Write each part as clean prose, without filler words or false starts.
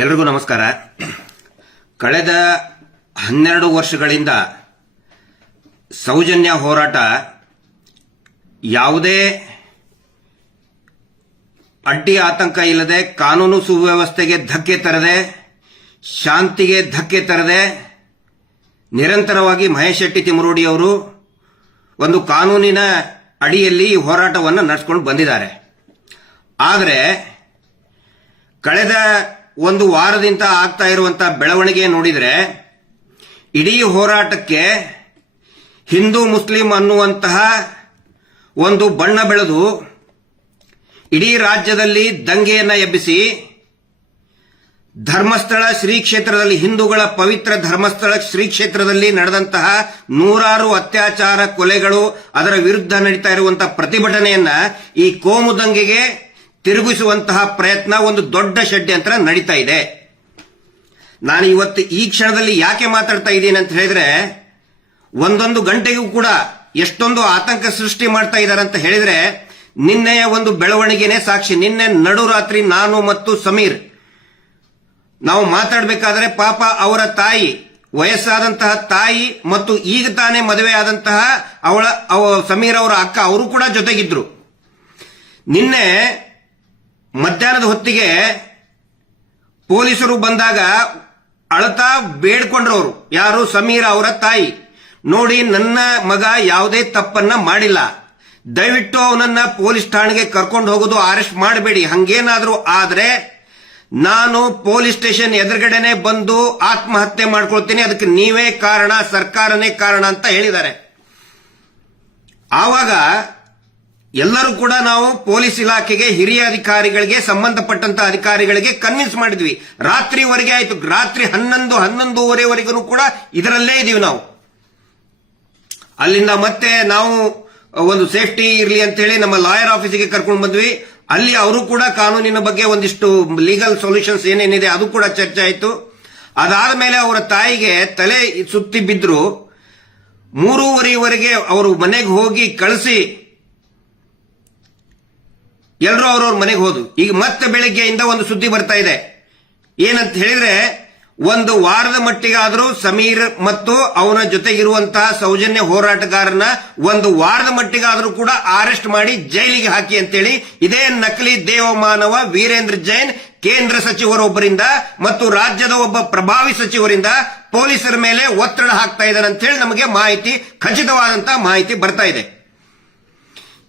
ಎಲ್ರಿಗೂ ನಮಸ್ಕಾರ. ಕಳೆದ 12 ವರ್ಷಗಳಿಂದ ಸೌಜನ್ಯ ಹೋರಾಟ ಯಾವುದೇ ಅಡ್ಡಿ ಆತಂಕ ಇಲ್ಲದೆ, ಕಾನೂನು ಸುವ್ಯವಸ್ಥೆಗೆ ಧಕ್ಕೆ ತರದೆ, ಶಾಂತಿಗೆ ಧಕ್ಕೆ ತರದೆ ನಿರಂತರವಾಗಿ ಮಹೇಶ್ ಶೆಟ್ಟಿ ತಿಮರೋಡಿ ಅವರು ಒಂದು ಕಾನೂನಿನ ಅಡಿಯಲ್ಲಿ ಈ ಹೋರಾಟವನ್ನು ನಡೆಸಿಕೊಂಡು ಬಂದಿದ್ದಾರೆ. ಆದರೆ ಕಳೆದ ಒಂದು ವಾರದಿಂದ ಆಗ್ತಾ ಇರುವಂತಹ ಬೆಳವಣಿಗೆ ನೋಡಿದರೆ ಇಡೀ ಹೋರಾಟಕ್ಕೆ ಹಿಂದೂ ಮುಸ್ಲಿಂ ಅನ್ನುವಂತಹ ಒಂದು ಬಣ್ಣ ಬೆಳೆದು ಇಡೀ ರಾಜ್ಯದಲ್ಲಿ ದಂಗೆಯನ್ನ ಎಬ್ಬಿಸಿ ಧರ್ಮಸ್ಥಳ ಶ್ರೀ ಕ್ಷೇತ್ರದಲ್ಲಿ, ಹಿಂದೂಗಳ ಪವಿತ್ರ ಧರ್ಮಸ್ಥಳ ಶ್ರೀ ಕ್ಷೇತ್ರದಲ್ಲಿ ನಡೆದಂತಹ ನೂರಾರು ಅತ್ಯಾಚಾರ, ಕೊಲೆಗಳು, ಅದರ ವಿರುದ್ಧ ನಡೀತಾ ಇರುವಂತಹ ಪ್ರತಿಭಟನೆಯನ್ನ ಈ ಕೋಮು ದಂಗೆಗೆ ತಿರುಗಿಸುವಂತಹ ಪ್ರಯತ್ನ ಒಂದು ದೊಡ್ಡ ಷಡ್ಯಂತ್ರ ನಡೀತಾ ಇದೆ. ನಾನು ಇವತ್ತು ಈ ಕ್ಷಣದಲ್ಲಿ ಯಾಕೆ ಮಾತಾಡ್ತಾ ಇದ್ದೀನಿ ಅಂತ ಹೇಳಿದ್ರೆ, ಒಂದೊಂದು ಗಂಟೆಗೂ ಕೂಡ ಎಷ್ಟೊಂದು ಆತಂಕ ಸೃಷ್ಟಿ ಮಾಡ್ತಾ ಇದ್ದಾರೆ ಅಂತ ಹೇಳಿದ್ರೆ ನಿನ್ನೆಯ ಒಂದು ಬೆಳವಣಿಗೆನೇ ಸಾಕ್ಷಿ. ನಿನ್ನೆ ನಡುರಾತ್ರಿ ನಾನು ಮತ್ತು ಸಮೀರ್ ನಾವು ಮಾತಾಡಬೇಕಾದ್ರೆ ಪಾಪ ಅವರ ತಾಯಿ, ವಯಸ್ಸಾದಂತಹ ತಾಯಿ ಮತ್ತು ಈಗ ತಾನೇ ಮದುವೆ ಆದಂತಹ ಸಮೀರ್ ಅವರ ಅಕ್ಕ ಅವರು ಕೂಡ ಜೊತೆಗಿದ್ರು. ನಿನ್ನೆ ಮಧ್ಯಾಹ್ನದ ಹೊತ್ತಿಗೆ ಪೊಲೀಸರು ಬಂದಾಗ ಅಳತಾ ಬೇಡ್ಕೊಂಡ್ರವರು, ಯಾರು? ಸಮೀರ್ ಅವರ ತಾಯಿ. ನೋಡಿ, ನನ್ನ ಮಗ ಯಾವುದೇ ತಪ್ಪನ್ನ ಮಾಡಿಲ್ಲ, ದಯವಿಟ್ಟು ಅವನನ್ನ ಪೊಲೀಸ್ ಠಾಣೆಗೆ ಕರ್ಕೊಂಡು ಹೋಗೋದು ಅರೆಸ್ಟ್ ಮಾಡಬೇಡಿ, ಹಂಗೇನಾದ್ರೂ ಆದ್ರೆ ನಾನು ಪೊಲೀಸ್ ಸ್ಟೇಷನ್ ಎದುರುಗಡೆನೆ ಬಂದು ಆತ್ಮಹತ್ಯೆ ಮಾಡ್ಕೊಳ್ತೀನಿ, ಅದಕ್ಕೆ ನೀವೇ ಕಾರಣ, ಸರ್ಕಾರನೇ ಕಾರಣ ಅಂತ ಹೇಳಿದ್ದಾರೆ. ಆವಾಗ ಎಲ್ಲರೂ ಕೂಡ ನಾವು ಪೊಲೀಸ್ ಇಲಾಖೆಗೆ, ಹಿರಿಯ ಅಧಿಕಾರಿಗಳಿಗೆ, ಸಂಬಂಧಪಟ್ಟಂತ ಅಧಿಕಾರಿಗಳಿಗೆ ಕನ್ವಿನ್ಸ್ ಮಾಡಿದ್ವಿ. ರಾತ್ರಿವರೆಗೆ ಆಯ್ತು, ರಾತ್ರಿ 11:30ವರೆಗೂ ಕೂಡ ಇದರಲ್ಲೇ ಇದೀವಿ ನಾವು. ಅಲ್ಲಿಂದ ಮತ್ತೆ ನಾವು ಒಂದು ಸೇಫ್ಟಿ ಇರಲಿ ಅಂತ ಹೇಳಿ ನಮ್ಮ ಲಾಯರ್ ಆಫೀಸಿಗೆ ಕರ್ಕೊಂಡು ಬಂದ್ವಿ. ಅಲ್ಲಿ ಅವರು ಕೂಡ ಕಾನೂನಿನ ಬಗ್ಗೆ ಒಂದಿಷ್ಟು ಲೀಗಲ್ ಸೊಲ್ಯೂಷನ್ಸ್ ಏನೇನಿದೆ ಅದು ಕೂಡ ಚರ್ಚೆ ಆಯಿತು. ಅದಾದ ಮೇಲೆ ಅವರ ತಾಯಿಗೆ ತಲೆ ಸುತ್ತಿ ಬಿದ್ರು. 3:30ವರೆಗೆ ಅವರು ಮನೆಗೆ ಹೋಗಿ ಕಳಿಸಿ ಎಲ್ಲರೂ ಅವ್ರವ್ರ ಮನೆಗೆ ಹೋದ್ರು. ಈಗ ಮತ್ತೆ ಬೆಳಗ್ಗೆಯಿಂದ ಒಂದು ಸುದ್ದಿ ಬರ್ತಾ ಇದೆ. ಏನಂತ ಹೇಳಿದ್ರೆ, ಒಂದು ವಾರದ ಮಟ್ಟಿಗಾದರೂ ಸಮೀರ್ ಮತ್ತು ಅವನ ಜೊತೆಗಿರುವಂತಹ ಸೌಜನ್ಯ ಹೋರಾಟಗಾರನ ಒಂದು ವಾರದ ಮಟ್ಟಿಗಾದರೂ ಕೂಡ ಅರೆಸ್ಟ್ ಮಾಡಿ ಜೈಲಿಗೆ ಹಾಕಿ ಅಂತೇಳಿ ಇದೇ ನಕಲಿ ದೇವಮಾನವ ವೀರೇಂದ್ರ ಜೈನ್ ಕೇಂದ್ರ ಸಚಿವರೊಬ್ಬರಿಂದ ಮತ್ತು ರಾಜ್ಯದ ಒಬ್ಬ ಪ್ರಭಾವಿ ಸಚಿವರಿಂದ ಪೊಲೀಸರ ಮೇಲೆ ಒತ್ತಡ ಹಾಕ್ತಾ ಇದ್ದಾರೆ ಅಂತ ಹೇಳಿ ನಮಗೆ ಮಾಹಿತಿ, ಖಚಿತವಾದಂತಹ ಮಾಹಿತಿ ಬರ್ತಾ ಇದೆ.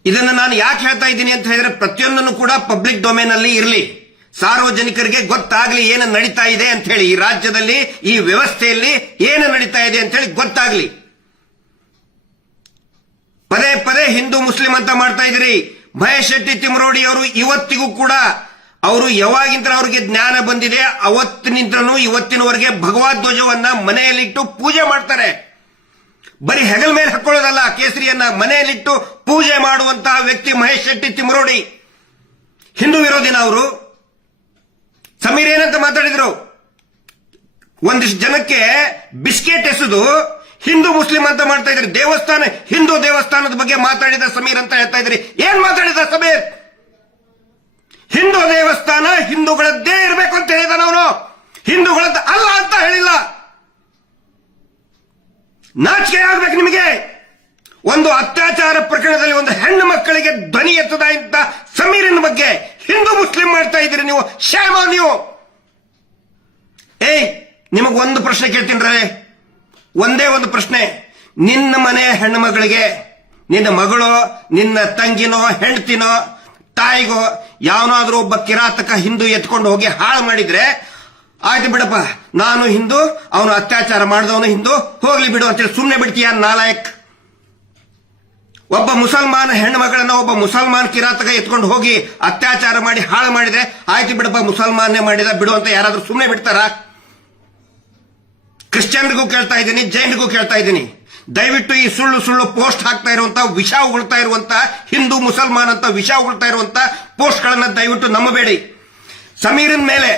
ಇದನ್ನು ನಾನು ಯಾಕೆ ಹೇಳ್ತಾ ಇದ್ದೀನಿ ಅಂತ ಹೇಳಿದ್ರೆ, ಪ್ರತಿಯೊಂದನ್ನು ಕೂಡ ಪಬ್ಲಿಕ್ ಡೊಮೇನ್ ಅಲ್ಲಿ ಇರಲಿ, ಸಾರ್ವಜನಿಕರಿಗೆ ಗೊತ್ತಾಗ್ಲಿ ಏನು ನಡೀತಾ ಇದೆ ಅಂತ ಹೇಳಿ, ಈ ರಾಜ್ಯದಲ್ಲಿ ಈ ವ್ಯವಸ್ಥೆಯಲ್ಲಿ ಏನು ನಡೀತಾ ಇದೆ ಅಂತ ಹೇಳಿ ಗೊತ್ತಾಗ್ಲಿ. ಪದೇ ಪದೇ ಹಿಂದೂ ಮುಸ್ಲಿಂ ಅಂತ ಮಾಡ್ತಾ ಇದ್ರಿ. ಮಹೇಶ್ ಶೆಟ್ಟಿ ತಿಮರೋಡಿ ಅವರು ಇವತ್ತಿಗೂ ಕೂಡ ಅವರು ಯಾವಾಗಿಂತ ಅವರಿಗೆ ಜ್ಞಾನ ಬಂದಿದೆ ಅವತ್ತಿನಿಂದನೂ ಇವತ್ತಿನವರೆಗೆ ಭಗವದ್ಧ್ವಜವನ್ನ ಮನೆಯಲ್ಲಿಟ್ಟು ಪೂಜೆ ಮಾಡ್ತಾರೆ. ಬರೀ ಹೆಗಲ್ ಮೇಲೆ ಹಾಕೊಳ್ಳೋದಲ್ಲ, ಕೇಸರಿಯನ್ನ ಮನೆಯಲ್ಲಿಟ್ಟು ಪೂಜೆ ಮಾಡುವಂತಹ ವ್ಯಕ್ತಿ ಮಹೇಶ್ ಶೆಟ್ಟಿ ತಿಮರೋಡಿ. ಹಿಂದೂ ವಿರೋಧಿನ ಅವರು. ಸಮೀರ್ ಏನಂತ ಮಾತಾಡಿದ್ರು, ಒಂದಿಷ್ಟು ಜನಕ್ಕೆ ಬಿಸ್ಕೆಟ್ ಎಸೆದು ಹಿಂದೂ ಮುಸ್ಲಿಂ ಅಂತ ಮಾಡ್ತಾ ಇದ್ರಿ. ದೇವಸ್ಥಾನ, ಹಿಂದೂ ದೇವಸ್ಥಾನದ ಬಗ್ಗೆ ಮಾತಾಡಿದ ಸಮೀರ್ ಅಂತ ಹೇಳ್ತಾ ಇದ್ರಿ. ಏನ್ ಮಾತಾಡಿದ ಸಮೀರ್? ಹಿಂದೂ ದೇವಸ್ಥಾನ ಹಿಂದೂಗಳದ್ದೇ ಇರಬೇಕು ಅಂತ ಹೇಳಿದ, ಅವನು ಹಿಂದೂಗಳದ್ದು ಅಲ್ಲ ಅಂತ ಹೇಳಿಲ್ಲ. ನಾಚಿಕೆ ಆಗ್ಬೇಕು ನಿಮಗೆ. ಒಂದು ಅತ್ಯಾಚಾರ ಪ್ರಕರಣದಲ್ಲಿ ಒಂದು ಹೆಣ್ಣು ಮಕ್ಕಳಿಗೆ ಧ್ವನಿ ಎತ್ತದ ಇಂತ ಸಮೀರಿನ ಬಗ್ಗೆ ಹಿಂದೂ ಮುಸ್ಲಿಂ ಮಾಡ್ತಾ ಇದ್ದೀರಿ ನೀವು. ಶ್ಯಾಮ ನೀವು. ನಿಮಗೆ ಒಂದು ಪ್ರಶ್ನೆ ಕೇಳ್ತೀನಿ, ಒಂದೇ ಒಂದು ಪ್ರಶ್ನೆ. ನಿನ್ನ ಮನೆಯ ಹೆಣ್ಣು ಮಗಳಿಗೆ, ನಿನ್ನ ಮಗಳು, ನಿನ್ನ ತಂಗಿನೋ, ಹೆಂಡತಿನೋ, ತಾಯಿಗೋ ಯಾವನಾದ್ರೂ ಒಬ್ಬ ಕಿರಾತಕ ಹಿಂದೂ ಎತ್ಕೊಂಡು ಹೋಗಿ ಹಾಳು ಮಾಡಿದ್ರೆ, ಆಯ್ತು ಬಿಡಪ್ಪ, ನಾನು ಹಿಂದೂ, ಅವನು ಅತ್ಯಾಚಾರ ಮಾಡಿದವನು ಹಿಂದೂ, ಹೋಗ್ಲಿ ಬಿಡು ಅಂತೇಳಿ ಸುಮ್ಮನೆ ಬಿಡ್ತೀಯ? ನಾಲಾಯಕ್. ಒಬ್ಬ ಮುಸಲ್ಮಾನ ಹೆಣ್ಣು ಮಗಳನ್ನ ಒಬ್ಬ ಮುಸಲ್ಮಾನ್ ಕಿರಾತಕ ಎತ್ಕೊಂಡು ಹೋಗಿ ಅತ್ಯಾಚಾರ ಮಾಡಿ ಹಾಳು ಮಾಡಿದ್ರೆ, ಆಯ್ತು ಬಿಡಪ್ಪ, ಮುಸಲ್ಮಾನೇ ಮಾಡಿದ ಬಿಡು ಅಂತ ಯಾರಾದ್ರೂ ಸುಮ್ಮನೆ ಬಿಡ್ತಾರ? ಕ್ರಿಶ್ಚಿಯನ್ರಿಗೂ ಕೇಳ್ತಾ ಇದ್ದೀನಿ, ಜೈನ್ರಿಗೂ ಕೇಳ್ತಾ ಇದ್ದೀನಿ, ದಯವಿಟ್ಟು ಈ ಸುಳ್ಳು ಸುಳ್ಳು ಪೋಸ್ಟ್ ಹಾಕ್ತಾ ಇರುವಂತ, ವಿಷ ಉಗುಳ್ತಾ ಇರುವಂತ, ಹಿಂದೂ ಮುಸಲ್ಮಾನ್ ಅಂತ ವಿಷ ಉಗುಳ್ತಾ ಇರುವಂತ ಪೋಸ್ಟ್ ಗಳನ್ನ ದಯವಿಟ್ಟು ನಂಬಬೇಡಿ. ಸಮೀರನ್ ಮೇಲೆ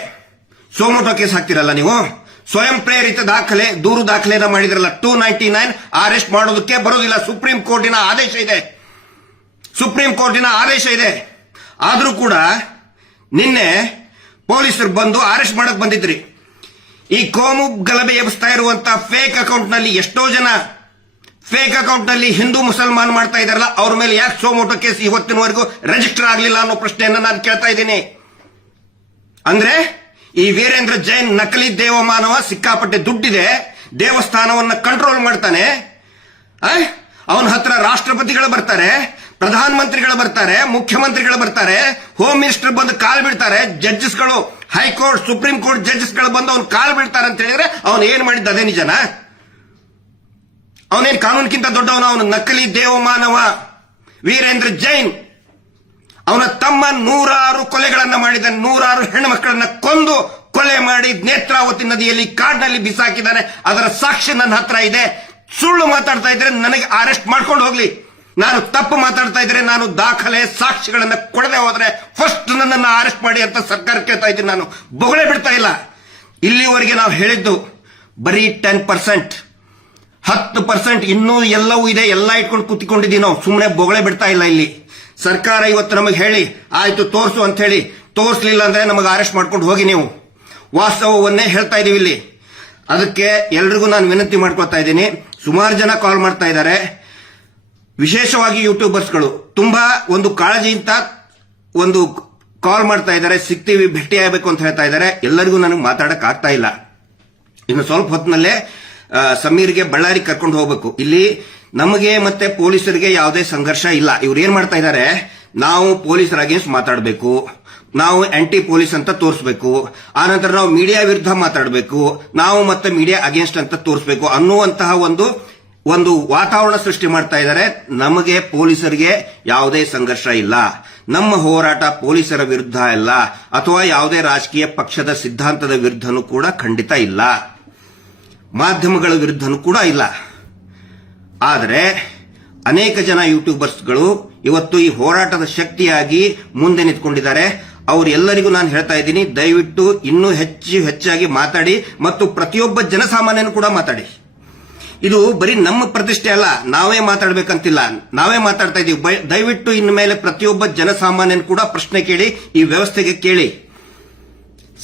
ಸೋಮೋಟೋ ಕೇಸ್ ಹಾಕ್ತಿರಲ್ಲ ನೀವು, ಸ್ವಯಂ ಪ್ರೇರಿತ ದೂರು ದಾಖಲೆಯನ್ನು ಮಾಡಿದ್ರಲ್ಲ, 299 ಅರೆಸ್ಟ್ ಮಾಡೋದಕ್ಕೆ ಬರೋದಿಲ್ಲ. ಸುಪ್ರೀಂ ಕೋರ್ಟಿನ ಆದೇಶ ಇದೆ. ಆದರೂ ಕೂಡ ನಿನ್ನೆ ಪೊಲೀಸರು ಬಂದು ಅರೆಸ್ಟ್ ಮಾಡಕ್ ಬಂದಿದ್ರಿ. ಈ ಕೋಮು ಗಲಭೆ ಎಬ್ಬಿಸ್ತಾ ಇರುವಂತ ಫೇಕ್ ಅಕೌಂಟ್ ನಲ್ಲಿ ಎಷ್ಟೋ ಜನ ಫೇಕ್ ಅಕೌಂಟ್ ನಲ್ಲಿ ಹಿಂದೂ ಮುಸಲ್ಮಾನ್ ಮಾಡ್ತಾ ಇದಾರಲ್ಲ, ಅವ್ರ ಮೇಲೆ ಯಾಕೆ ಸೋಮೋಟೋ ಕೇಸ್ ಇವತ್ತಿನವರೆಗೂ ರಿಜಿಸ್ಟರ್ ಆಗಲಿಲ್ಲ ಅನ್ನೋ ಪ್ರಶ್ನೆಯನ್ನ ನಾನು ಕೇಳ್ತಾ ಇದ್ದೀನಿ. ಅಂದ್ರೆ ಈ ವೀರೇಂದ್ರ ಜೈನ್ ನಕಲಿ ದೇವಮಾನವ ಸಿಕ್ಕಾಪಟ್ಟೆ ದುಡ್ಡಿದೆ, ದೇವಸ್ಥಾನವನ್ನ ಕಂಟ್ರೋಲ್ ಮಾಡ್ತಾನೆ. ಅವನ ಹತ್ರ ರಾಷ್ಟ್ರಪತಿಗಳು ಬರ್ತಾರೆ, ಪ್ರಧಾನ ಮಂತ್ರಿಗಳು ಬರ್ತಾರೆ, ಮುಖ್ಯಮಂತ್ರಿಗಳು ಬರ್ತಾರೆ, ಹೋಮ್ ಮಿನಿಸ್ಟರ್ ಬಂದು ಕಾಲ್ ಬಿಡ್ತಾರೆ, ಜಡ್ಜಸ್ಗಳು ಹೈಕೋರ್ಟ್ ಸುಪ್ರೀಂ ಕೋರ್ಟ್ ಜಡ್ಜಸ್ಗಳು ಬಂದು ಅವ್ನು ಕಾಲ್ ಬಿಡ್ತಾರೆ ಅಂತ ಹೇಳಿದ್ರೆ ಅವನು ಏನ್ ಮಾಡಿದ್ದ ಅದೇ ನಿಜನ? ಅವನೇನ್ ಕಾನೂನಿಗಿಂತ ದೊಡ್ಡವನ? ಅವನು ನಕಲಿ ದೇವಮಾನವ ವೀರೇಂದ್ರ ಜೈನ್. ಅವನ ತಮ್ಮ 100 ಕೊಲೆಗಳನ್ನ ಮಾಡಿದ, 100 ಹೆಣ್ಣು ಮಕ್ಕಳನ್ನ ಕೊಂದು ಕೊಲೆ ಮಾಡಿ ನೇತ್ರಾವತಿ ನದಿಯಲ್ಲಿ ಕಾಡಿನಲ್ಲಿ ಬಿಸಾಕಿದ್ದಾನೆ. ಅದರ ಸಾಕ್ಷಿ ನನ್ನ ಹತ್ರ ಇದೆ. ಸುಳ್ಳು ಮಾತಾಡ್ತಾ ಇದ್ರೆ ನನಗೆ ಅರೆಸ್ಟ್ ಮಾಡ್ಕೊಂಡು ಹೋಗ್ಲಿ. ನಾನು ತಪ್ಪು ಮಾತಾಡ್ತಾ ಇದ್ರೆ, ನಾನು ದಾಖಲೆ ಸಾಕ್ಷಿಗಳನ್ನ ಕೊಡದೆ ಹೋದ್ರೆ ಫಸ್ಟ್ ನನ್ನನ್ನು ಅರೆಸ್ಟ್ ಮಾಡಿ ಅಂತ ಸರ್ಕಾರ ಕೇಳ್ತಾ ಇದ್ದೀನಿ. ನಾನು ಬೊಗಳೆ ಬಿಡ್ತಾ ಇಲ್ಲ. ಇಲ್ಲಿವರೆಗೆ ನಾವು ಹೇಳಿದ್ದು ಬರೀ 10%, 10% ಇನ್ನೂ ಎಲ್ಲವೂ ಇದೆ. ಎಲ್ಲ ಇಟ್ಕೊಂಡು ಕೂತ್ಕೊಂಡಿದ್ದೀವಿ ನಾವು, ಸುಮ್ಮನೆ ಬೊಗಳೆ ಬಿಡ್ತಾ ಇಲ್ಲ. ಇಲ್ಲಿ ಸರ್ಕಾರ ಇವತ್ತು ನಮಗೆ ಹೇಳಿ ಆಯ್ತು ತೋರಿಸು ಅಂತ ಹೇಳಿ, ತೋರಿಸಲಿಲ್ಲ ಅಂದ್ರೆ ನಮಗೆ ಅರೆಸ್ಟ್ ಮಾಡ್ಕೊಂಡು ಹೋಗಿ. ನೀವು ವಾಸ್ತವವನ್ನೇ ಹೇಳ್ತಾ ಇದೀವಿ ಇಲ್ಲಿ. ಅದಕ್ಕೆ ಎಲ್ರಿಗೂ ನಾನು ವಿನಂತಿ ಮಾಡ್ಕೊಳ್ತಾ ಇದ್ದೀನಿ. ಸುಮಾರು ಜನ ಕಾಲ್ ಮಾಡ್ತಾ ಇದ್ದಾರೆ, ವಿಶೇಷವಾಗಿ ಯೂಟ್ಯೂಬರ್ಸ್ಗಳು ತುಂಬಾ ಒಂದು ಕಾಳಜಿಯಿಂದ ಒಂದು ಕಾಲ್ ಮಾಡ್ತಾ ಇದ್ದಾರೆ, ಸಿಗ್ತೀವಿ ಭೇಟಿ ಆಗಬೇಕು ಅಂತ ಹೇಳ್ತಾ ಇದ್ದಾರೆ. ಎಲ್ಲರಿಗೂ ನನಗೆ ಮಾತಾಡಕ್ ಆಗ್ತಾ ಇಲ್ಲ. ಇನ್ನು ಸ್ವಲ್ಪ ಹೊತ್ತಿನಲ್ಲೇ ಸಮೀರ್ಗೆ ಬಳ್ಳಾರಿ ಕರ್ಕೊಂಡು ಹೋಗ್ಬೇಕು. ಇಲ್ಲಿ ನಮಗೆ ಮತ್ತೆ ಪೊಲೀಸರಿಗೆ ಯಾವುದೇ ಸಂಘರ್ಷ ಇಲ್ಲ. ಇವ್ರು ಏನ್ ಮಾಡ್ತಾ ಇದ್ದಾರೆ, ನಾವು ಪೊಲೀಸರ ಅಗೇನ್ಸ್ಟ್ ಮಾತಾಡಬೇಕು, ನಾವು ಆಂಟಿ ಪೊಲೀಸ್ ಅಂತ ತೋರಿಸಬೇಕು, ಆನಂತರ ನಾವು ಮೀಡಿಯಾ ವಿರುದ್ಧ ಮಾತಾಡಬೇಕು, ನಾವು ಮತ್ತೆ ಮೀಡಿಯಾ ಅಗೇನ್ಸ್ಟ್ ಅಂತ ತೋರಿಸಬೇಕು ಅನ್ನುವಂತಹ ಒಂದು ವಾತಾವರಣ ಸೃಷ್ಟಿ ಮಾಡ್ತಾ ಇದ್ದಾರೆ. ನಮಗೆ ಪೊಲೀಸರಿಗೆ ಯಾವುದೇ ಸಂಘರ್ಷ ಇಲ್ಲ. ನಮ್ಮ ಹೋರಾಟ ಪೊಲೀಸರ ವಿರುದ್ಧ ಇಲ್ಲ, ಅಥವಾ ಯಾವುದೇ ರಾಜಕೀಯ ಪಕ್ಷದ ಸಿದ್ಧಾಂತದ ವಿರುದ್ಧನೂ ಕೂಡ ಖಂಡಿತ ಇಲ್ಲ, ಮಾಧ್ಯಮಗಳ ವಿರುದ್ಧನೂ ಕೂಡ ಇಲ್ಲ. ಆದರೆ ಅನೇಕ ಜನ ಯೂಟ್ಯೂಬರ್ಸ್ಗಳು ಇವತ್ತು ಈ ಹೋರಾಟದ ಶಕ್ತಿಯಾಗಿ ಮುಂದೆ ನಿಂತ್ಕೊಂಡಿದ್ದಾರೆ. ಅವರೆಲ್ಲರಿಗೂ ನಾನು ಹೇಳ್ತಾ ಇದ್ದೀನಿ, ದಯವಿಟ್ಟು ಇನ್ನೂ ಹೆಚ್ಚಾಗಿ ಮಾತಾಡಿ ಮತ್ತು ಪ್ರತಿಯೊಬ್ಬ ಜನಸಾಮಾನ್ಯನು ಕೂಡ ಮಾತಾಡಿ. ಇದು ಬರೀ ನಮ್ಮ ಪ್ರತಿಷ್ಠೆ ಅಲ್ಲ, ನಾವೇ ಮಾತಾಡಬೇಕಂತಿಲ್ಲ, ನಾವೇ ಮಾತಾಡ್ತಾ ಇದೀವಿ. ದಯವಿಟ್ಟು ಇನ್ನು ಮೇಲೆ ಪ್ರತಿಯೊಬ್ಬ ಜನಸಾಮಾನ್ಯನು ಕೂಡ ಪ್ರಶ್ನೆ ಕೇಳಿ, ಈ ವ್ಯವಸ್ಥೆಗೆ ಕೇಳಿ.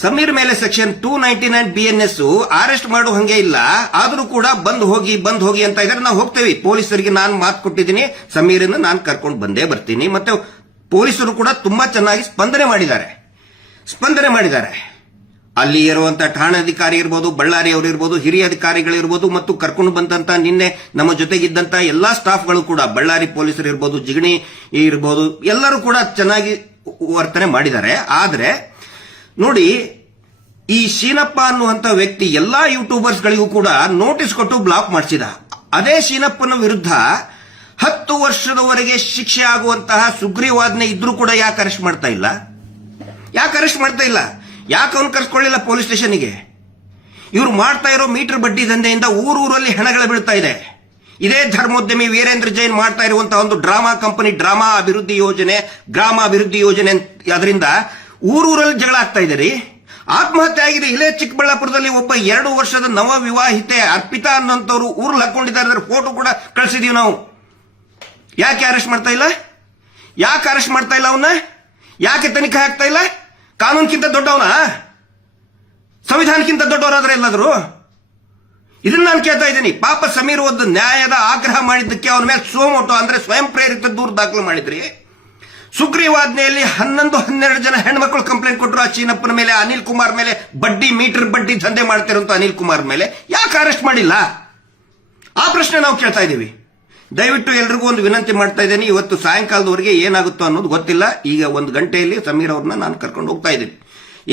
ಸಮೀರ್ ಮೇಲೆ ಸೆಕ್ಷನ್ 299 BNS ಅರೆಸ್ಟ್ ಮಾಡೋ ಹಂಗೆ ಇಲ್ಲ, ಆದ್ರೂ ಕೂಡ ಬಂದ್ ಹೋಗಿ ಅಂತ ಇದ್ದಾರೆ. ನಾವು ಹೋಗ್ತೇವೆ. ಪೊಲೀಸರಿಗೆ ನಾನು ಮಾತು ಕೊಟ್ಟಿದ್ದೀನಿ, ಸಮೀರನ್ನು ನಾನು ಕರ್ಕೊಂಡು ಬಂದೇ ಬರ್ತೀನಿ. ಮತ್ತೆ ಪೊಲೀಸರು ಕೂಡ ತುಂಬಾ ಚೆನ್ನಾಗಿ ಸ್ಪಂದನೆ ಮಾಡಿದ್ದಾರೆ. ಅಲ್ಲಿ ಇರುವಂತಹ ಠಾಣಾಧಿಕಾರಿ ಇರ್ಬೋದು, ಬಳ್ಳಾರಿ ಅವರು ಇರ್ಬೋದು, ಹಿರಿಯ ಅಧಿಕಾರಿಗಳಿರ್ಬೋದು, ಮತ್ತು ಕರ್ಕೊಂಡು ಬಂದಂತ ನಿನ್ನೆ ನಮ್ಮ ಜೊತೆಗಿದ್ದಂತ ಎಲ್ಲಾ ಸ್ಟಾಫ್ಗಳು ಕೂಡ, ಬಳ್ಳಾರಿ ಪೊಲೀಸರು ಇರ್ಬೋದು, ಜಿಗಣಿ ಇರ್ಬೋದು, ಎಲ್ಲರೂ ಕೂಡ ಚೆನ್ನಾಗಿ ವರ್ತನೆ ಮಾಡಿದ್ದಾರೆ. ಆದ್ರೆ ನೋಡಿ, ಈ ಶೀನಪ್ಪ ಅನ್ನುವಂತ ವ್ಯಕ್ತಿ ಎಲ್ಲಾ ಯೂಟ್ಯೂಬರ್ಸ್ಗಳಿಗೂ ಕೂಡ ನೋಟಿಸ್ ಕೊಟ್ಟು ಬ್ಲಾಕ್ ಮಾಡಿಸಿದ. ಅದೇ ಶೀನಪ್ಪನ ವಿರುದ್ಧ 10 ವರ್ಷದವರೆಗೆ ಶಿಕ್ಷೆ ಆಗುವಂತಹ ಸುಗ್ರೀವಾಜ್ಞೆ ಇದ್ರೂ ಕೂಡ ಯಾಕೆ ಅರೆಸ್ಟ್ ಮಾಡ್ತಾ ಇಲ್ಲ? ಯಾಕೆ ಅವನು ಕರ್ಸ್ಕೊಳ್ಳಿಲ್ಲ ಪೊಲೀಸ್ ಸ್ಟೇಷನ್ಗೆ? ಇವರು ಮಾಡ್ತಾ ಇರೋ ಮೀಟರ್ ಬಡ್ಡಿ ದಂಧೆಯಿಂದ ಊರೂರಲ್ಲಿ ಹೆಣಗಳ ಬೀಳ್ತಾ ಇದೆ. ಇದೇ ಧರ್ಮೋದ್ಯಮಿ ವೀರೇಂದ್ರ ಜೈನ್ ಮಾಡ್ತಾ ಇರುವಂತಹ ಒಂದು ಡ್ರಾಮಾ ಕಂಪನಿ, ಗ್ರಾಮಾಭಿವೃದ್ಧಿ ಯೋಜನೆ, ಅದರಿಂದ ಊರೂರಲ್ಲಿ ಜಗಳ ಆಗ್ತಾ ಇದೆ ರೀ. ಆತ್ಮಹತ್ಯೆ ಆಗಿದೆ. ಇಲ್ಲೇ ಚಿಕ್ಕಬಳ್ಳಾಪುರದಲ್ಲಿ ಒಬ್ಬ 2 ವರ್ಷದ ನವ ವಿವಾಹಿತೆ ಅರ್ಪಿತಾ ಅನ್ನೋಂಥವ್ರು ಊರಲ್ಲಿ ಹಾಕೊಂಡಿದ್ದಾರೆ. ಫೋಟೋ ಕೂಡ ಕಳಿಸಿದೀವಿ ನಾವು. ಯಾಕೆ ಅರೆಸ್ಟ್ ಮಾಡ್ತಾ ಇಲ್ಲ ಅವನ್ನ? ಯಾಕೆ ತನಿಖೆ ಆಗ್ತಾ ಇಲ್ಲ? ಕಾನೂನಿಗಿಂತ ದೊಡ್ಡವನ? ಸಂವಿಧಾನಕ್ಕಿಂತ ದೊಡ್ಡವರಾದ್ರೆ ಎಲ್ಲಾದ್ರು? ಇದನ್ನ ನಾನು ಕೇಳ್ತಾ ಇದ್ದೀನಿ. ಪಾಪ ಸಮೀರ್ ಒಂದು ನ್ಯಾಯದ ಆಗ್ರಹ ಮಾಡಿದ್ದಕ್ಕೆ ಅವನ ಮೇಲೆ ಸೋಮೋಟೋ ಅಂದ್ರೆ ಸ್ವಯಂ ಪ್ರೇರಿತ ದೂರು ದಾಖಲು ಮಾಡಿದ್ರಿ. ಸುಗ್ರೀವಾಜ್ಞೆಯಲ್ಲಿ 11-12 ಜನ ಹೆಣ್ಮಕ್ಳು ಕಂಪ್ಲೇಂಟ್ ಕೊಟ್ಟರು. ಆ ಚೀನಪ್ಪನ ಮೇಲೆ, ಅನಿಲ್ ಕುಮಾರ್ ಮೇಲೆ, ಮೀಟರ್ ಬಡ್ಡಿ ದಂಧೆ ಮಾಡ್ತಿರುವಂತ ಅನಿಲ್ ಕುಮಾರ್ ಮೇಲೆ ಯಾಕೆ ಅರೆಸ್ಟ್ ಮಾಡಿಲ್ಲ? ಆ ಪ್ರಶ್ನೆ ನಾವು ಕೇಳ್ತಾ ಇದ್ದೀವಿ. ದಯವಿಟ್ಟು ಎಲ್ರಿಗೂ ಒಂದು ವಿನಂತಿ ಮಾಡ್ತಾ ಇದ್ದೀನಿ. ಇವತ್ತು ಸಾಯಂಕಾಲದವರೆಗೆ ಏನಾಗುತ್ತೋ ಅನ್ನೋದು ಗೊತ್ತಿಲ್ಲ. ಈಗ 1 ಗಂಟೆಯಲ್ಲಿ ಸಮೀರ್ ಅವ್ರನ್ನ ನಾನು ಕರ್ಕೊಂಡು ಹೋಗ್ತಾ ಇದ್ದೀನಿ.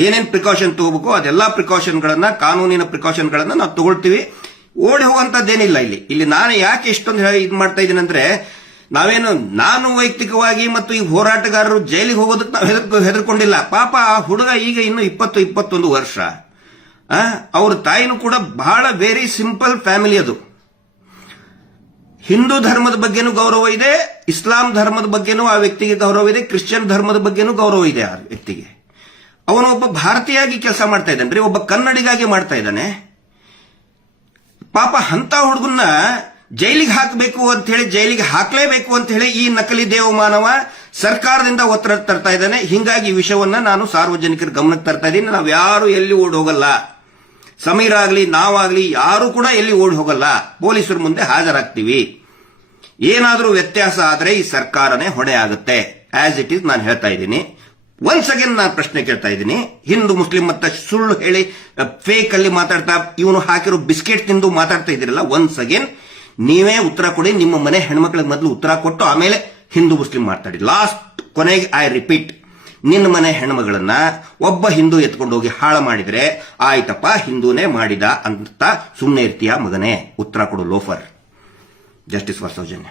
ಏನೇನ್ ಪ್ರಿಕಾಷನ್ ತಗೋಬೇಕು ಅದೆಲ್ಲಾ ಪ್ರಿಕಾಷನ್ಗಳನ್ನ, ಕಾನೂನಿನ ಪ್ರಿಕಾಷನ್ಗಳನ್ನ ನಾವು ತಗೊಳ್ತೀವಿ. ಓಡಿ ಹೋಗುವಂತದ್ದೇನಿಲ್ಲ ಇಲ್ಲಿ. ನಾನು ಯಾಕೆ ಇಷ್ಟೊಂದು ಇದು ಮಾಡ್ತಾ ಇದ್ದೀನಿ ಅಂದ್ರೆ, ನಾನು ವೈಯಕ್ತಿಕವಾಗಿ ಮತ್ತು ಈ ಹೋರಾಟಗಾರರು ಜೈಲಿಗೆ ಹೋಗೋದಕ್ಕೆ ನಾವು ಹೆದರ್ಕೊಂಡಿಲ್ಲ. ಪಾಪ ಆ ಹುಡುಗ ಈಗ ಇನ್ನು 20-21 ವರ್ಷ. ಅವ್ರ ತಾಯಿನೂ ಕೂಡ ಬಹಳ ವೆರಿ ಸಿಂಪಲ್ ಫ್ಯಾಮಿಲಿ. ಅದು ಹಿಂದೂ ಧರ್ಮದ ಬಗ್ಗೆನೂ ಗೌರವ ಇದೆ, ಇಸ್ಲಾಂ ಧರ್ಮದ ಬಗ್ಗೆನೂ ಆ ವ್ಯಕ್ತಿಗೆ ಗೌರವ ಇದೆ, ಕ್ರಿಶ್ಚಿಯನ್ ಧರ್ಮದ ಬಗ್ಗೆನೂ ಗೌರವ ಇದೆ ಆ ವ್ಯಕ್ತಿಗೆ. ಅವನು ಒಬ್ಬ ಭಾರತೀಯಾಗಿ ಕೆಲಸ ಮಾಡ್ತಾ ಇದ್ದಾನೆ, ಒಬ್ಬ ಕನ್ನಡಿಗಾಗಿ ಮಾಡ್ತಾ ಇದ್ದಾನೆ. ಪಾಪ ಅಂತ ಹುಡುಗನ್ನ ಜೈಲಿಗೆ ಹಾಕಬೇಕು ಅಂತ ಹೇಳಿ, ಜೈಲಿಗೆ ಹಾಕಲೇಬೇಕು ಅಂತ ಹೇಳಿ ಈ ನಕಲಿ ದೇವಮಾನವ ಸರ್ಕಾರದಿಂದ ಒತ್ತಡ ತರ್ತಾ ಇದ್ದಾನೆ. ಹಿಂಗಾಗಿ ಈ ವಿಷಯವನ್ನ ನಾನು ಸಾರ್ವಜನಿಕರ ಗಮನಕ್ಕೆ ತರ್ತಾ ಇದ್ದೀನಿ. ನಾವು ಯಾರು ಎಲ್ಲಿ ಓಡಿ ಹೋಗಲ್ಲ, ಸಮೀರ್ ಆಗ್ಲಿ ನಾವಾಗ್ಲಿ ಯಾರು ಕೂಡ ಎಲ್ಲಿ ಓಡಿ ಹೋಗಲ್ಲ, ಪೊಲೀಸರ ಮುಂದೆ ಹಾಜರಾಗ್ತೀವಿ. ಏನಾದರೂ ವ್ಯತ್ಯಾಸ ಆದ್ರೆ ಈ ಸರ್ಕಾರನೇ ಹೊಣೆ ಆಗುತ್ತೆ. ಆಸ್ ಇಟ್ ಈಸ್ ನಾನು ಹೇಳ್ತಾ ಇದ್ದೀನಿ. ಒನ್ಸ್ ಅಗೇನ್ ನಾನು ಪ್ರಶ್ನೆ ಕೇಳ್ತಾ ಇದ್ದೀನಿ, ಹಿಂದೂ ಮುಸ್ಲಿಂ ಮತ್ತೆ ಸುಳ್ಳು ಹೇಳಿ ಫೇಕ್ ಅಲ್ಲಿ ಮಾತಾಡ್ತಾ ಇವನು ಹಾಕಿರೋ ಬಿಸ್ಕೆಟ್ ತಿಂದು ಮಾತಾಡ್ತಾ ಇದ್ದೀರಲ್ಲ, ಒನ್ಸ್ ಅಗೇನ್ ನೀವೇ ಉತ್ತರ ಕೊಡಿ. ನಿಮ್ಮ ಮನೆ ಹೆಣ್ಮಕ್ಳಿಗೆ ಮೊದಲು ಉತ್ತರ ಕೊಟ್ಟು ಆಮೇಲೆ ಹಿಂದೂ ಮುಸ್ಲಿಂ ಮಾತಾಡಿ. ಲಾಸ್ಟ್ ಕೊನೆಗೆ ಐ ರಿಪೀಟ್, ನಿನ್ನ ಮನೆ ಹೆಣ್ಮಗಳನ್ನ ಒಬ್ಬ ಹಿಂದೂ ಎತ್ಕೊಂಡು ಹೋಗಿ ಹಾಳು ಮಾಡಿದ್ರೆ ಆಯ್ತಪ್ಪ ಹಿಂದೂನೇ ಮಾಡಿದ ಅಂತ ಸುಮ್ಮನೆ ಇರ್ತೀಯ ಮಗನೇ? ಉತ್ತರ ಕೊಡು ಲೋಫರ್. Justice for Soujanya.